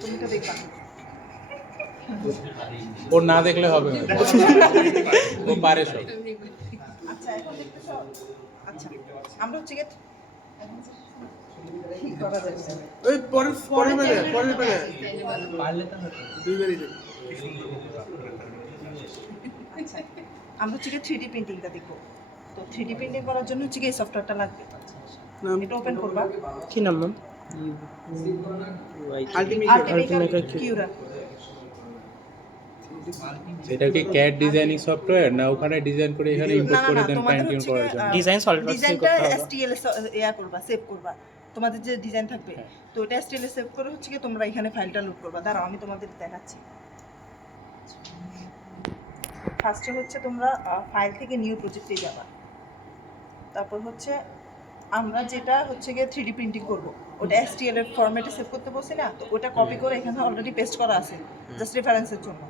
তুমি তো দেখবা ও না দেখলে হবে না, ও পারে সব। আচ্ছা এখন দেখতেছো। আচ্ছা আমরা হচ্ছে গিয়ে ঠিক করা যাচ্ছে ওই পরে পরে বেলে পারলে তো হতো। দুইবারই দে। আচ্ছা আমরা হচ্ছে গিয়ে 3D প্রিন্টিংটা দেখবো। তো 3D প্রিন্টিং করার জন্য হচ্ছে গিয়ে এই সফটওয়্যারটা লাগবে। এটা ওপেন করবা। কি নাম ম্যাম? আল্টিমেটর কিউরা। এটা কি ক্যাড ডিজাইনিং সফটওয়্যার না ওখানে ডিজাইন করে এখানে না ইম্পোর্ট না করে না দেন তোমাদের প্রিন্টিং হচ্ছে করার জন্য? ডিজাইন সলিডওয়ার্কস ডিজাইনটা করতে হবে। STL এ করবা, সেভ করবা। তোমাদের যে ডিজাইন থাকবে তো ওটা STL এ সেভ করে হচ্ছে কি তোমরা এখানে ফাইলটা লোড করবা। দাঁড়াও আমি তোমাদের দেখাচ্ছি। ফার্স্টে হচ্ছে তোমরা ফাইল থেকে নিউ প্রজেক্টে যাবা। তারপর হচ্ছে আমরা যেটা হচ্ছে গিয়ে 3D প্রিন্টিং করব ওটা STL এর ফরম্যাটে সেভ করতে বলছি না, তো ওটা কপি করে এখানে অলরেডি পেস্ট করা আছে জাস্ট রেফারেন্সের জন্য।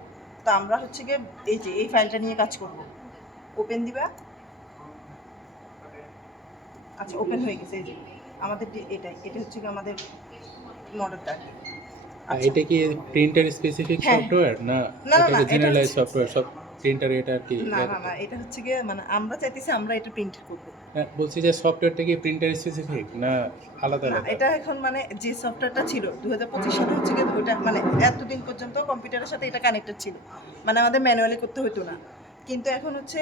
তো আমরা হচ্ছে গিয়ে এই যে এই ফাইলটা নিয়ে কাজ করব। ওপেন দিবা। আচ্ছা ওপেন হয়ে গেছে। এই যে আমাদের এটা হচ্ছে গিয়ে আমাদের মডেলটা। এটা কি প্রিন্টার স্পেসিফিক হ্যাঁ। সফটওয়্যার না না, এটা না, কি এটা জেনারেলাইজ হচ্ছে- সফটওয়্যার সব প্রিন্টার এটা আর কি? না না না এটা হচ্ছে গিয়ে মানে আমরা চাইতেছি আমরা এটা প্রিন্ট করব। হ্যাঁ, বলছি যে সফটওয়্যারটা কি প্রিন্টার স্পেসিফিক না আলাদা না আলাদা? এটা এখন মানে যে সফটওয়্যারটা ছিল 2025 সালে হচ্ছে গিয়ে ওটা মানে এতদিন পর্যন্ত কম্পিউটারের সাথে এটা কানেক্টেড ছিল, মানে আমাদের ম্যানুয়ালি করতে হতো না। কিন্তু এখন হচ্ছে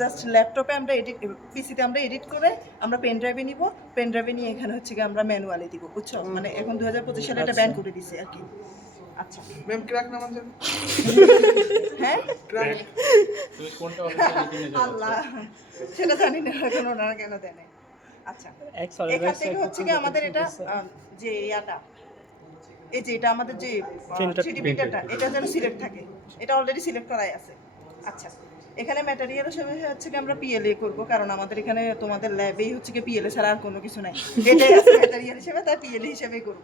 জাস্ট ল্যাপটপে আমরা এডিট, পিসিতে আমরা এডিট করে আমরা পেন ড্রাইভে নিব, পেন ড্রাইভে নিয়ে এখানে হচ্ছে গিয়ে আমরা ম্যানুয়ালি দিব, বুঝছো? মানে এখন 2025 সালে এটা ব্যান করে দিছে আর কি। আচ্ছা ম্যাম ক্র্যাক নামান যাবে হ্যাঁ ক্র্যাক তুমি কোনটা অফিসিয়ালি কিনে যাও? আল্লাহ সেটা জানি না এখন ওনারা কেন দেয় না। আচ্ছা এক সলিড এখান থেকে হচ্ছে কি আমাদের এটা যে ইয়াটা এই যে এটা আমাদের যে Printer. 3D প্রিন্টারটা এটা যেন সিলেক্ট থাকে, এটা অলরেডি সিলেক্ট করাই আছে। আচ্ছা এখানে ম্যাটেরিয়াল হিসেবে হচ্ছে কি আমরা PLA করব, কারণ আমাদের এখানে তোমাদের ল্যাবেই হচ্ছে কি PLA ছাড়া আর কোনো কিছু নাই, এটাই আছে ম্যাটেরিয়াল হিসেবে, তাই PLA হিসেবেই করব।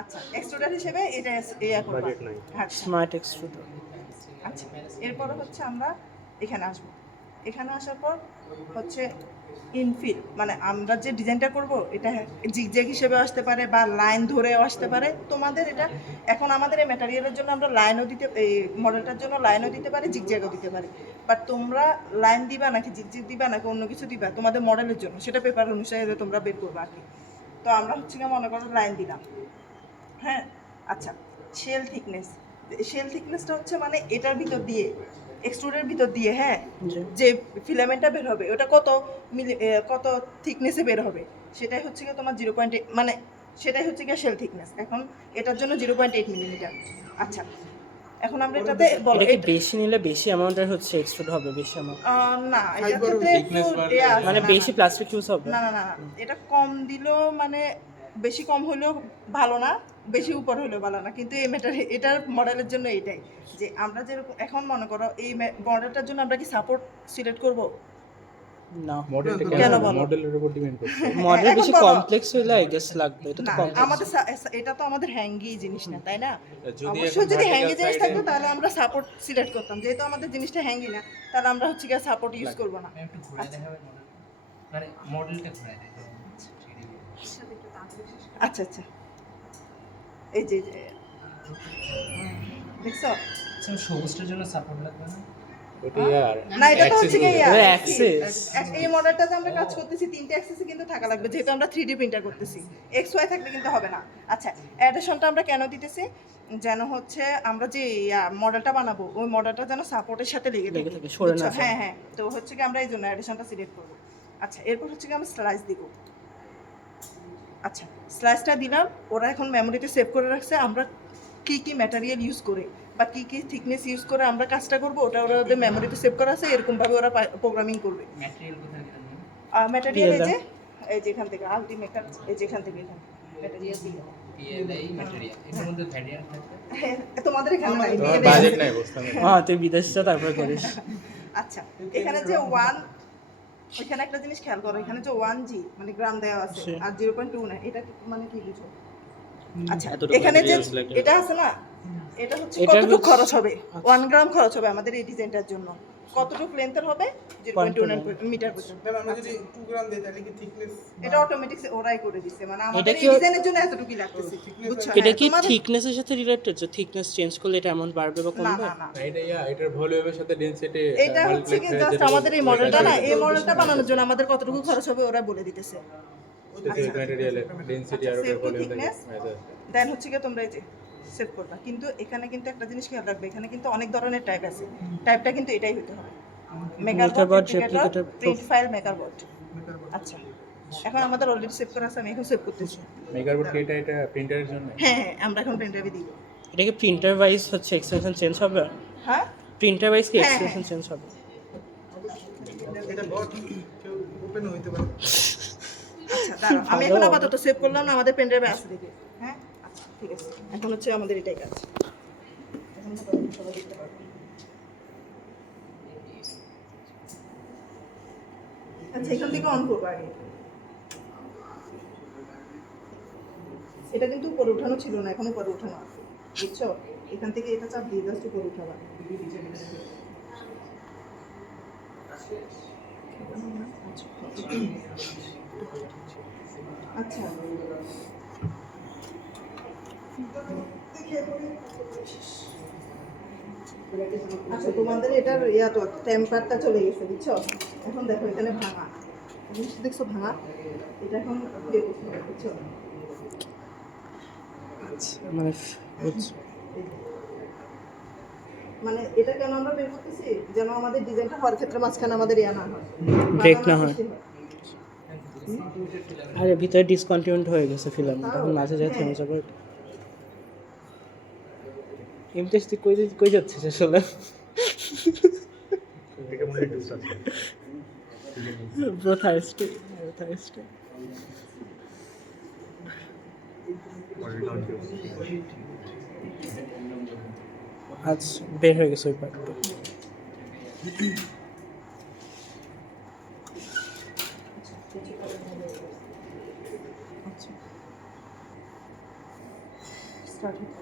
আচ্ছা এক্সট্রুডার হিসেবে এটা ইয়া করব। আচ্ছা স্মার্ট এক্সট্রুডার। আচ্ছা এরপর হচ্ছে আমরা এখানে আসব। এখানে আসার পর হচ্ছে ইনফিল, মানে আমরা যে ডিজাইনটা করব এটা জিগজ্যাগ হিসেবে আসতে পারে বা লাইন ধরেও আসতে পারে। তোমাদের এটা এখন আমাদের এই ম্যাটেরিয়ালের জন্য আমরা লাইনও দিতে, এই মডেলটার জন্য লাইনও দিতে পারি, জিগজ্যাগও দিতে পারি। বাট তোমরা লাইন দিবা নাকি জিগজ্যাগ দিবা নাকি অন্য কিছু দিবা তোমাদের মডেলের জন্য সেটা পেপার অনুসারে তোমরা বের করবা আর কি। তো আমরা হচ্ছে কি মনে করো লাইন দিলাম। হ্যাঁ আচ্ছা শেল থিকনেস, শেল থিকনেসটা হচ্ছে মানে এটার ভিতর দিয়ে এক্সট্রুডের ভিতর দিয়ে হ্যাঁ যে ফিলামেন্টটা বের হবে ওটা কত থিকনেসে বের হবে সেটাই হচ্ছে কি তোমার 0.8, মানে সেটাই হচ্ছে কি শেল থিকনেস। এখন এটার জন্য 0.8 মিলিমিটার। আচ্ছা এখন আমরা এটাতে বলো এটা কি বেশি নিলে বেশি অ্যামাউন্টের হচ্ছে এক্সট্রুড হবে, বেশি অ্যামাউন্ট না এটাতে thickness একটু বাড়বে। ইয়ে আছে, মানে না, বেশি না। প্লাস্টিক ইউজ হবে? না না না এটা কম দিলেও মানে বেশি কম হলেও ভালো না, বেশি উপর হলেও ভালো না, কিন্তু এই এটার মডেলের জন্য এটাই যে আমরা যেরকম এখন মনে করো এই মডেলটার জন্য আমরা কি সাপোর্ট সিলেক্ট করব? না, মডেলটা কেন কেন বলো? মডেলের উপর ডিপেন্ড করছে? মডেল এখন বেশি বলো। কমপ্লেক্স হলে আই গেস লাগবে, এটা তো না কমপ্লেক্স। আমাদের এটা তো আমাদের হ্যাঙ্গি জিনিস না তাই না? যদি অবশ্যই এখন যদি vertical হ্যাঙ্গি জিনিস side-এ- থাকতো তাহলে আমরা সাপোর্ট সিলেক্ট করতাম, যেহেতু আমাদের জিনিসটা হ্যাঙ্গি না তাহলে আমরা হচ্ছে কি সাপোর্ট ইউজ করব না। একটু ঘুরে দেখাবে মডেল, মানে মডেলটা ঘুরে দেখাবে। আচ্ছা আচ্ছা এই যে দেখছো? আচ্ছা সবুজটার জন্য সাপোর্ট লাগবে না? ওটা ইয়ার না এটা তো হচ্ছে কি এটা access। এই মডেলটাতে আমরা কাজ করতেছি তিনটে অ্যাক্সেসই কিন্তু থাকা লাগবে, যেহেতু আমরা 3D প্রিন্টার করতেছি। XY থাকলে কিন্তু হবে না। আচ্ছা অ্যাডিশনটা আমরা কেন দিতেছি, যেন হচ্ছে আমরা যে মডেলটা বানাবো ওই মডেলটা যেন সাপোর্টের সাথে লেগে লেগে থাকে, থাকে, সরে না বুঝছো? যায়। হ্যাঁ হ্যাঁ তো হচ্ছে কি আমরা এই জন্য অ্যাডিশনটা সিলেক্ট করবো। আচ্ছা এরপর হচ্ছে কি আমরা স্লাইস দিব। আচ্ছা স্লাইসটা দিলাম, ওরা এখন মেমোরিতে সেভ করে রাখছে আমরা কি কি ম্যাটেরিয়াল ইউজ করে বা কি কি থিকনেস ইউজ করে আমরা কাজটা করব, ওটা ওরা ওদের মেমোরিতে সেভ করা আছে, এরকমভাবে ওরা প্রোগ্রামিং করবে। ম্যাটেরিয়াল কোথায় গেল? ম্যাটেরিয়াল এই PLA যে এই যেখান থেকে আলটিমেটার, এই যেখান থেকে এখান ম্যাটেরিয়াল দিয়ে পিএলআই ম্যাটেরিয়াল, এর মধ্যে ভ্যারিয়েন্ট থাকবে। তোমাদের এখানে নাই, তোমার BLA বাজেট আছে। নাই বুঝতে না। হ্যাঁ তুই বিদেশ যা তারপরে করিস। আচ্ছা এখানে যে 1, ওইখানে একটা জিনিস খেয়াল করো, এখানে যে 1G মানে গ্রাম দেওয়া আছে সে- আর 0.2 না, এটা মানে কি বুঝো? আচ্ছা এতটুকু এখানে যে materials লাগে। এটা আছে না, এটা হচ্ছে এটার কতটুকু হচ্ছে- খরচ হবে? 1 গ্রাম খরচ হবে আমাদের এই ডিজাইনটার জন্য। কতটুকু লেন্থের হবে 0.29 মিটার পর্যন্ত। ম্যাম আমরা যদি 2 গ্রাম দেই তাহলে কি থিকনেস এটা অটোমেটিক ওরাই করে দিছে, মানে আমাদের কি এই ডিজাইনের জন্য এতটুকুই লাগতেছে, বুঝছো? এটা হ্যাঁ, কি তোমাদের- থিকনেসের সাথে রিলেটেড, যে থিকনেস চেঞ্জ করলে এটা অ্যামাউন্ট বাড়বে বা না কমবে? না না, এটার ভলিউমের সাথে ডেনসিটি এটা হচ্ছে কি জাস্ট আমাদের এই মডেলটা না, এই মডেলটা বানানোর জন্য আমাদের কতটুকু খরচ হবে ওরা বলে দিতেছে। স্পেসিফিক ম্যাটেরিয়ালের ডেনসিটি আর Save to volume thickness, then হচ্ছে কি তোমরা এই যে সেভ করবা। কিন্তু এখানে কিন্তু একটা জিনিস খেয়াল রাখবে, এখানে কিন্তু অনেক ধরনের টাইপ আছে, টাইপটা কিন্তু এটাই হতে হবে, Makerboard, মেকারবোর্ড, replicator, প্রিন্ট ফাইল, মেকারবোর্ড। আচ্ছা, এখন আমাদের অলরেডি সেভ করা আছে, আমি এখন সেভ করতেছি। মেগাবোর্ড কি এটা প্রিন্টারের জন্য? হ্যাঁ হ্যাঁ, আমরা এখন প্রিন্টারে দিব। এটা কি প্রিন্টার ওয়াইজ হচ্ছে এক্সটেনশন চেঞ্জ হবে? হ্যাঁ প্রিন্টার ওয়াইজ কি হ্যাঁ, এক্সটেনশন চেঞ্জ হবে? এটা বট কেউ ওপেন হইতে পারে। আচ্ছা দাঁড়াও, আমি এখন আপাতত সেভ করলাম না, আমাদের পেনড্রাইভে আসতে দিবে। হ্যাঁ আচ্ছা ঠিক আছে, এখন হচ্ছে আমাদের এটাই কাজ। এখন মোটামুটি সবাই দেখতে পারবে। আচ্ছা, এখান থেকে অন করবো আগে। এটা কিন্তু উপরে উঠানো ছিল না, এখন উপরে উঠানো আছে, বুঝছো? এখান থেকে এটা চাপ দিয়ে জাস্ট উপরে উঠাবা। আচ্ছা আচ্ছা, তোমাদের এটার তো টেম্পারটা চলে গেছে, বুঝছো? এখন দেখো এখানে ভাঙা জিনিস দেখছো, ভাঙা, এটা এখন ইয়ে করতে হবে, বুঝছো? মানে বুঝছি। মানে এটা কেন আমরা বের করতেছি, যেন আমাদের ডিজাইনটা হওয়ার ক্ষেত্রে মাঝখানে আমাদের ইয়া না হয়, Break না বাধা হয়। সৃষ্টি হয়। আরে ভিতরে ডিসকন্টিনিউড হয়ে গেছে ফিল্ম, তখন মাঝে যায় থেমে যাবে। ইমতেশ তুই কই যাচ্ছিস আসলে? Bro Thursday, Thursday. আচ্ছা, বের হয়ে গেছে ওই পার্টটা। আচ্ছা স্টার্ট হচ্ছে।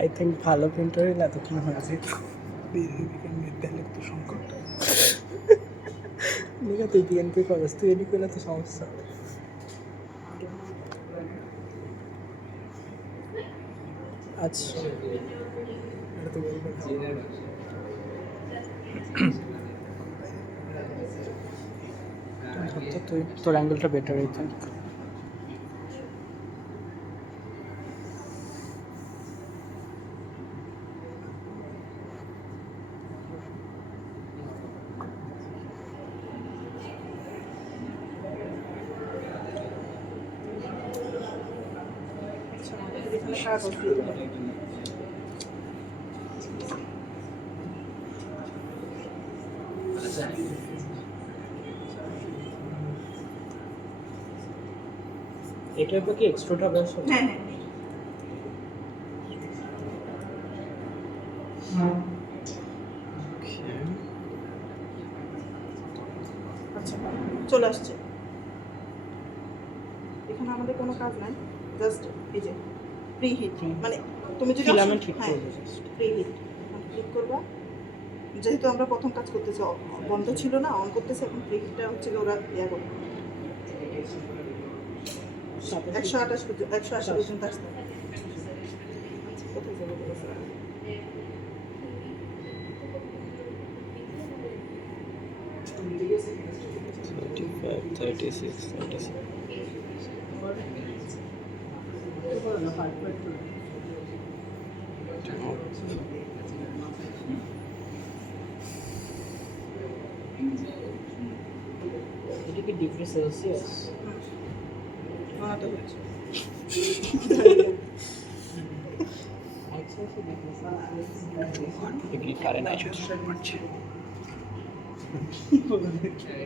আই থিঙ্ক ভালো প্রিন্টার হইলে এতক্ষণ হয়ে যেত। তো সংকট নিকা তুই বিএনপি করিস, তুই এদিকে করলে তো সমস্যা। আচ্ছা, এটা তো বলবো তুই তোর অ্যাঙ্গেলটা বেটার আই থিঙ্ক। এখানে কাগজ দিতে হবে। এটা হবে কি এক্সট্রোটা বেশ হবে? হ্যাঁ হ্যাঁ, আচ্ছা চলে আসছে। এখানে আমাদের কোনো কাজ নাই, জাস্ট এই যে প্রি হিট, মানে তুমি যদি Filament heat হ্যাঁ করবে just। প্রি হিট ক্লিক করবা। যেহেতু আমরা প্রথম কাজ করতেছি, বন্ধ ছিল না, অন করতেছি, এখন প্রি হিটটা হচ্ছে ওরা ইয়া করবে 128 পর্যন্ত, 180 পর্যন্ত আসতে হবে। আচ্ছা, কোথায় যাবো বলো? 36, 36। এটা কি ডিগ্রি সেলসিয়াস? তো হচ্ছে ডিগ্রি ফারেনহাইট।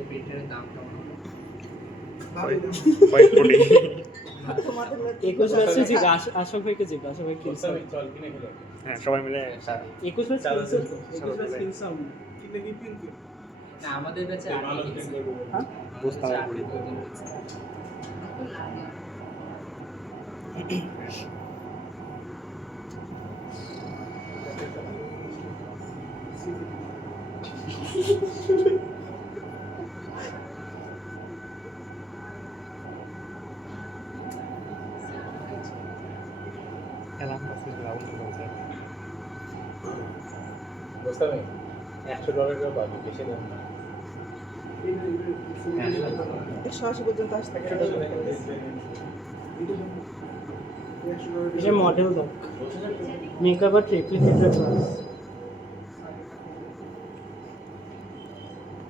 প্রিন্টারের দাম কেমন? কয়েক কোটি। তোমাদের 21 ব্যাচে জিজ্ঞা আশা ভাইকে জিজ্ঞা আশা ভাই কিনছে হ্যাঁ সবাই মিলে একটা 21 ব্যাচ কিনছে তো 21 ব্যাচ কিনছে আমরা না আমাদের ব্যাচে হ্যাঁ বুঝতে হবে। বুঝতে পারি $100 পাবি বেশি দাম না 180 পর্যন্ত আসতে পারে। এটা মডেল দাও মেকআপ আর ট্রিপ্লিকেটের ক্লাস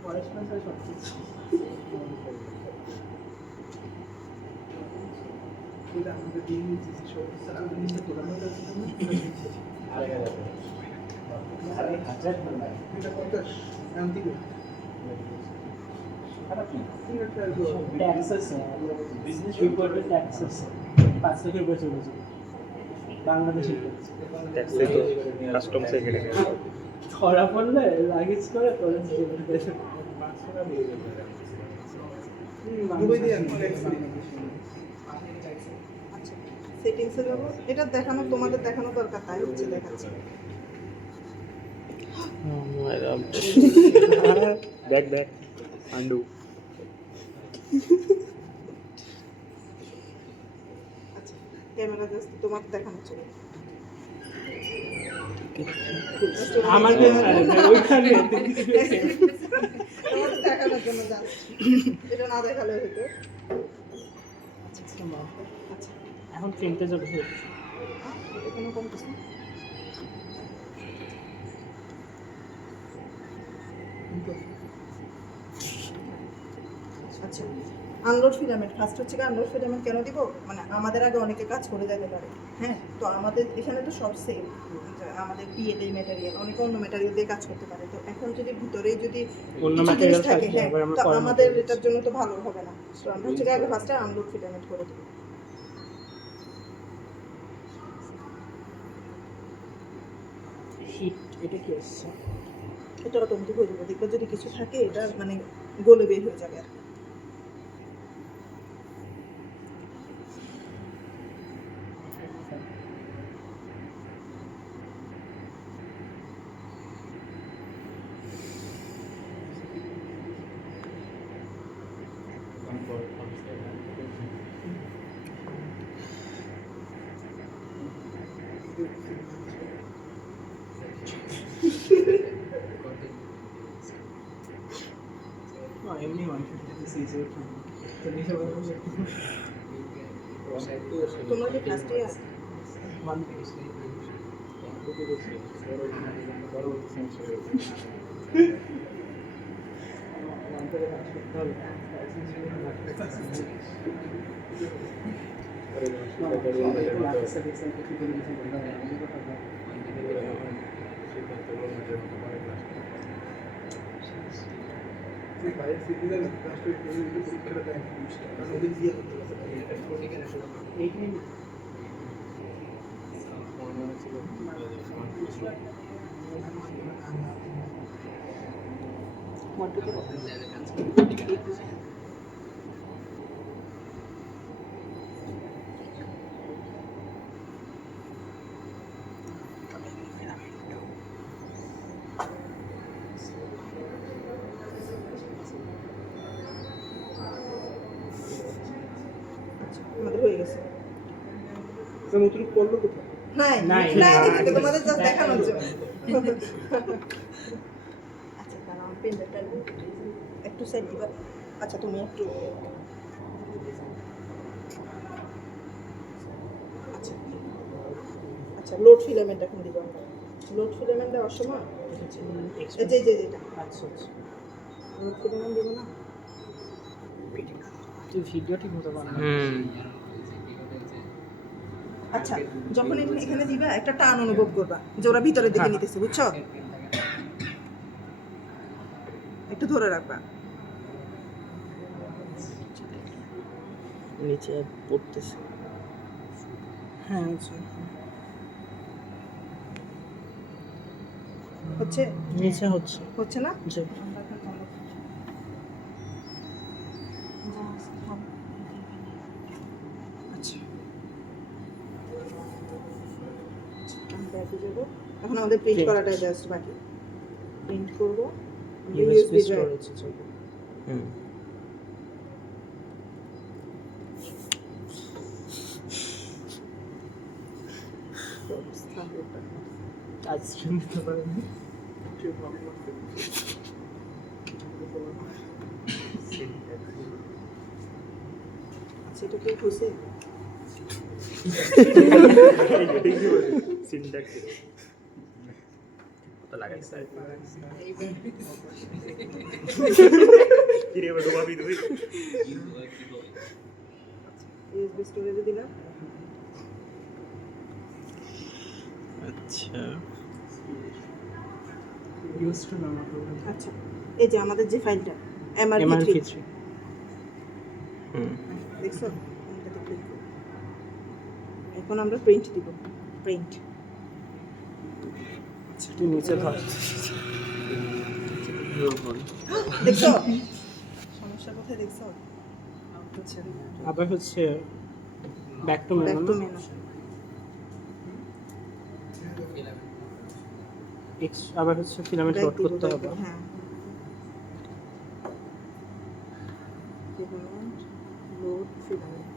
পড়াশোনা ছাড়া সব কিছু ট্যাক্স আছে বিজনেস রিপোর্টের ট্যাক্স আছে 5 লাখের উপরে চলে যাবে বাংলাদেশের ট্যাক্সে তো কাস্টমসে কেটে গেছে। ধরা পড়লে লাগেজ করে তোলে সেটিংসে যাবো, এটা দেখানো তোমাদের দেখানো দরকার, তাই হচ্ছে দেখাচ্ছে। Back back undo. আচ্ছা ক্যামেরা জাস্ট তোমাকে দেখানো ছিল। আমার ওইখানে তোমাকে দেখানোর জন্য জাস্ট, এটা না দেখালে হতো। আচ্ছা এখন প্রিন্টে যাবে এখানে কম কিছু না। আচ্ছা আনলোড ফিলামেন্ট ফার্স্ট হচ্ছে কি আনলোড ফিলামেন্ট কেন দিব, মানে আমাদের আগে অনেকে কাজ করে যেতে পারে, হ্যাঁ তো আমাদের এখানে তো সব সেম, আমাদের পিএলএ ম্যাটেরিয়াল অনেকে অন্য ম্যাটেরিয়াল দিয়ে কাজ করতে পারে, তো এখন যদি ভিতরেই যদি অন্য কিছু ম্যাটেরিয়াল জিনিস থাকে, থাকে হ্যাঁ আবার আমরা তো করার আমাদের material এটার জন্য তো ভালো হবে না, তো আমরা হচ্ছে কি আগে ফার্স্টে আনলোড ফিলামেন্ট করে দেবো। হিট এটা কি আসছে এটা অটোমেটিক হয়ে যাবে, দেখবে যদি কিছু থাকে এটা মানে গলে বের হয়ে যাবে আর কি। এমনি 150 সিসি তো নিচে তোমরা কি ফার্স্ট ইয়ার? আমাদের হয়ে গেছে। নতুন করলো কোথায়? নাই নাই, নাই নাই। দিদি, তোমাদের জাস্ট দেখানোর জন্য। আচ্ছা দাঁড়াও আমি পেনটা একটু সাইড দিবা। আচ্ছা তুমি একটু আচ্ছা আচ্ছা লোড ফিলামেন্ট এখন দিবা। লোড ফিলামেন্ট দেওয়ার সময় এই যে যেটা আচ্ছা আচ্ছা লোড ফিলামেন্ট দেবো না, তুই ভিডিও ঠিক মতো বানা আচ্ছা যখন এখানে দিবা একটা টান অনুভব করবা যে ওরা ভিতরের দিকে নিতেছে, বুঝছো? একটু ধরে রাখবা। নিচে পড়তেছে। হ্যাঁ আচ্ছা হচ্ছে নিচে হচ্ছে হচ্ছে না জি আচ্ছা আমি ব্যাকে যাবো। এখন আমাদের প্রিন্ট Print. করাটা জাস্ট বাকি। প্রিন্ট করবো ইউএসবি USB drive। স্টোরেজ যাবে হুম অবস্থা এটা। টাচ স্ক্রিন দিতে পারেন আচ্ছা এটা কি হয়েছে? USB স্টোরেজে দিলাম। আচ্ছা ইউজ টু নামা করবেন আচ্ছা এই যে আমাদের যে ফাইলটা MRP3 MRP3 হুম দেখছো এটাতে ক্লিক করো। এখন আমরা প্রিন্ট দিব। প্রিন্ট তুই নিচে ধর দেখছো সমস্যা কোথায় দেখছো? আবার হচ্ছে back to back menu to menu. আবার হচ্ছে ফিলামেন্ট লোড করতে হবে হ্যাঁ ফিলামেন্ট লোড ফিলামেন্ট।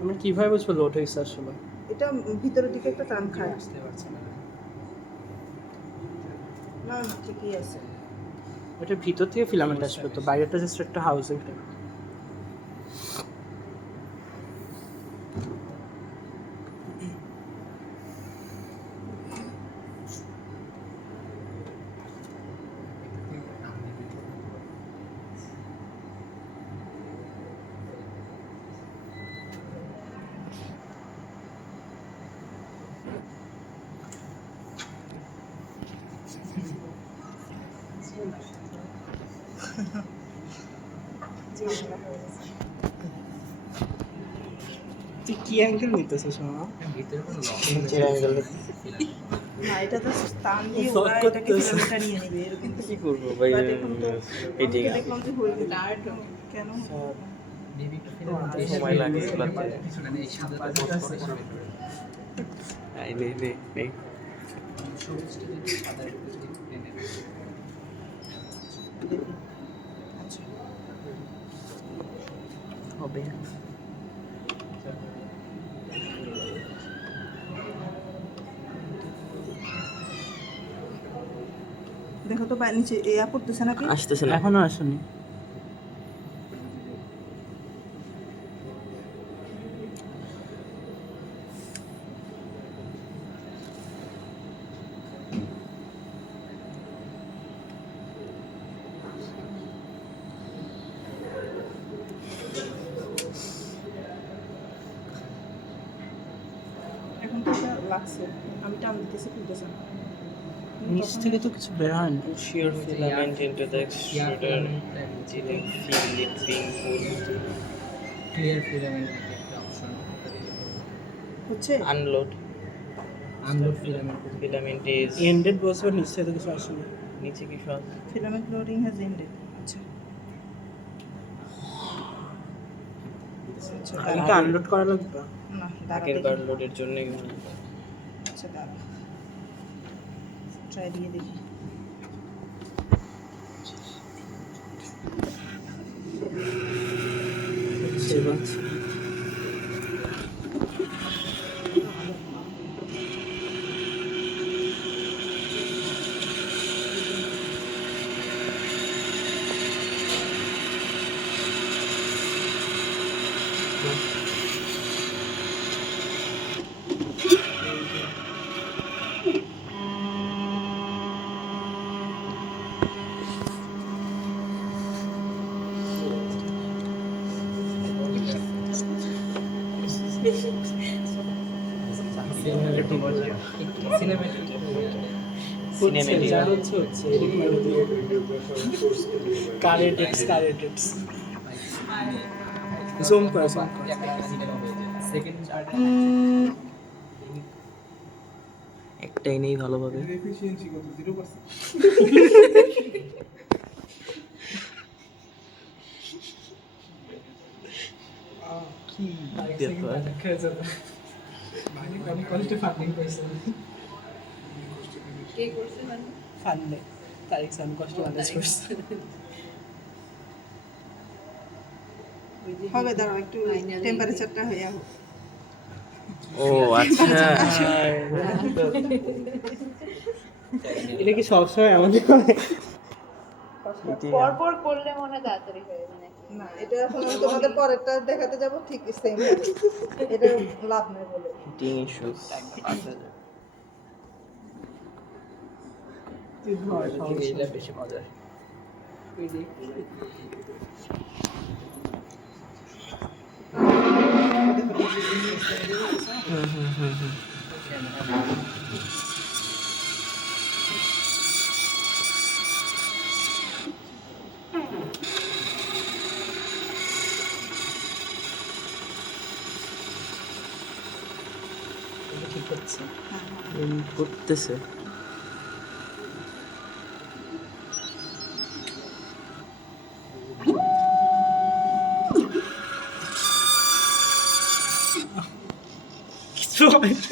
আমরা কিভাবে বুঝবো লোড হয়েছে আসলে এটা ভিতরের দিকে একটা টান খায়। বুঝতে পারছি না। না না ঠিকই আছে। ওটা ভিতর থেকে ফিলামেন্ট আসবে তো বাইরেটা জাস্ট একটা হাউজিং টাইপ তুই কি অ্যাঙ্গেল নিতেছিস মামা ভিতরে কোনো লক নিচের অ্যাঙ্গেল না এটা তো টান দিয়ে Fuck ওরা এটাকে করতেছে। ফিলামেন্টটা নিয়ে নেবে এরকম তো কি করবো ভাই But এখন তো এটি আমি তো দেখলাম যে হয়ে গেল কেন মেবি একটু ফিলামেন্ট সময় লাগে এগুলাতে। মানে এই সাদাটা পোস্ট করে সব এই নে নে নে সবুজটা যদি সাদা একটু যদি টেনে নেয়। দেখি আচ্ছা হবে দেখো তো নিচে এয়া পড়তেছে নাকি? আসতেছে না এখনো আসেনি এখন তো এটা লাগছে আমি টান দিতেছি খুলতেছে না। নিচ থেকে তো কিছু বের হয় না push your filament into the extruder till you feel it being pulled clear filament একটা অপশন হচ্ছে unload unload filament filament is ended বসবে নিচ থেকে তো কিছু আসেনি নিচে কিছু আছে ফিলামেন্ট লোডিং হ্যাজ এন্ডেড। আচ্ছা আচ্ছা তাহলে কি আনলোড করা লাগবে না আগের দাঁড়া বার দেখি। লোডের জন্য আচ্ছা দাঁড়া ট্রাই দিয়ে দেখি। সিনেমেটিক হচ্ছে যা হচ্ছে হচ্ছে কারেটেডস জুম কর সেকেন্ড চার্ট একটাই নেই ভালোভাবে। এফিসিয়েন্সি কত 0%? কি ব্যাপার? অনেক কষ্টে ফান্ডিং করছে কে করছে মানে ফান্ডে তারিখ সাম কষ্ট ম্যানেজ করছে হবে, দাঁড়াও একটু টেম্পারেচারটা হয়ে যাবে। ও আচ্ছা, এটা কি সবসময় আমাদের করে? পরপর করলে মনে হয় তাড়াতাড়ি হয়ে মানে না, এটা এখন আমি তোমাদের পরেরটা দেখাতে যাব, ঠিক সেম এটা লাভ নেই বলে। Heating issues. এটা বেশি মজার। ঠিক হচ্ছে করতেছে। কিছু হয় না।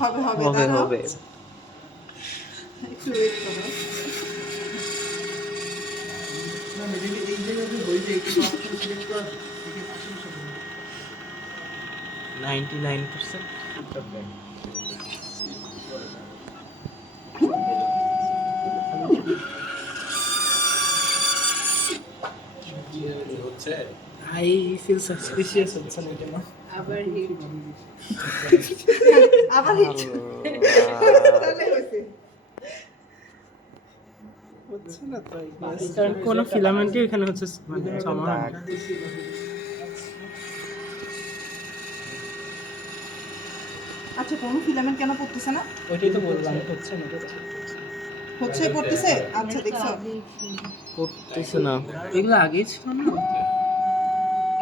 হবে হবে হবে দাঁড়াও, হবে। একটু ওয়েট করো। না মেজেন্টি এই জায়গায় যে হইছে একটু অপশন সিলেক্ট কর থেকে আসলে সব 99%। হচ্ছে আই ফিল সাসপিশিয়াস হচ্ছে না কেন আবার হিট আবার হিট তাহলে হয়েছে। হচ্ছে না তো কারণ কোনো ফিলামেন্টই এখানে হচ্ছে মানে জমা হয় না। আচ্ছা, কোনো ফিলামেন্ট কেন পড়তেছে না? ওইটাই তো বললাম হচ্ছে না হচ্ছে পড়তেছে। আচ্ছা দেখছো, করতেছে না। এগুলো আগেই ছিল না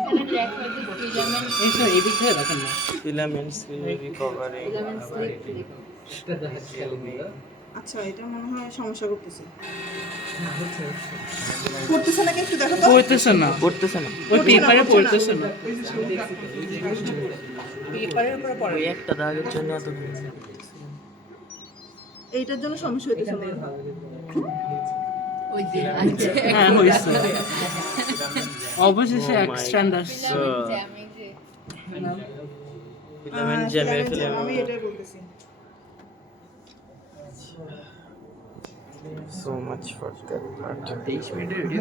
এখানে লেখা হয়েছে ফিলামেন্ট এই স্যার এই দিক থেকে দেখেন না Filaments will be covering. Filament slip আচ্ছা এটা মনে হয় সমস্যা করতেছে। পড়তেছে নাকি একটু দেখো তো। পড়তেছে না করতেছে না। ওই পেপারে পড়তেছে না পেপারের উপরে পড়ে। ওই একটা দাগের জন্য এত এইটার জন্য সমস্যা হইতেছে না। ওই যে আছে হ্যাঁ হইছে অবশেষে এক্সট্যান্ড আসছে ফিলামেন্ট জ্যামে যে ফিলামেন্ট জ্যামে আমি এটাই বলতেছি। so much for that part. 23 মিনিটের ভিডিও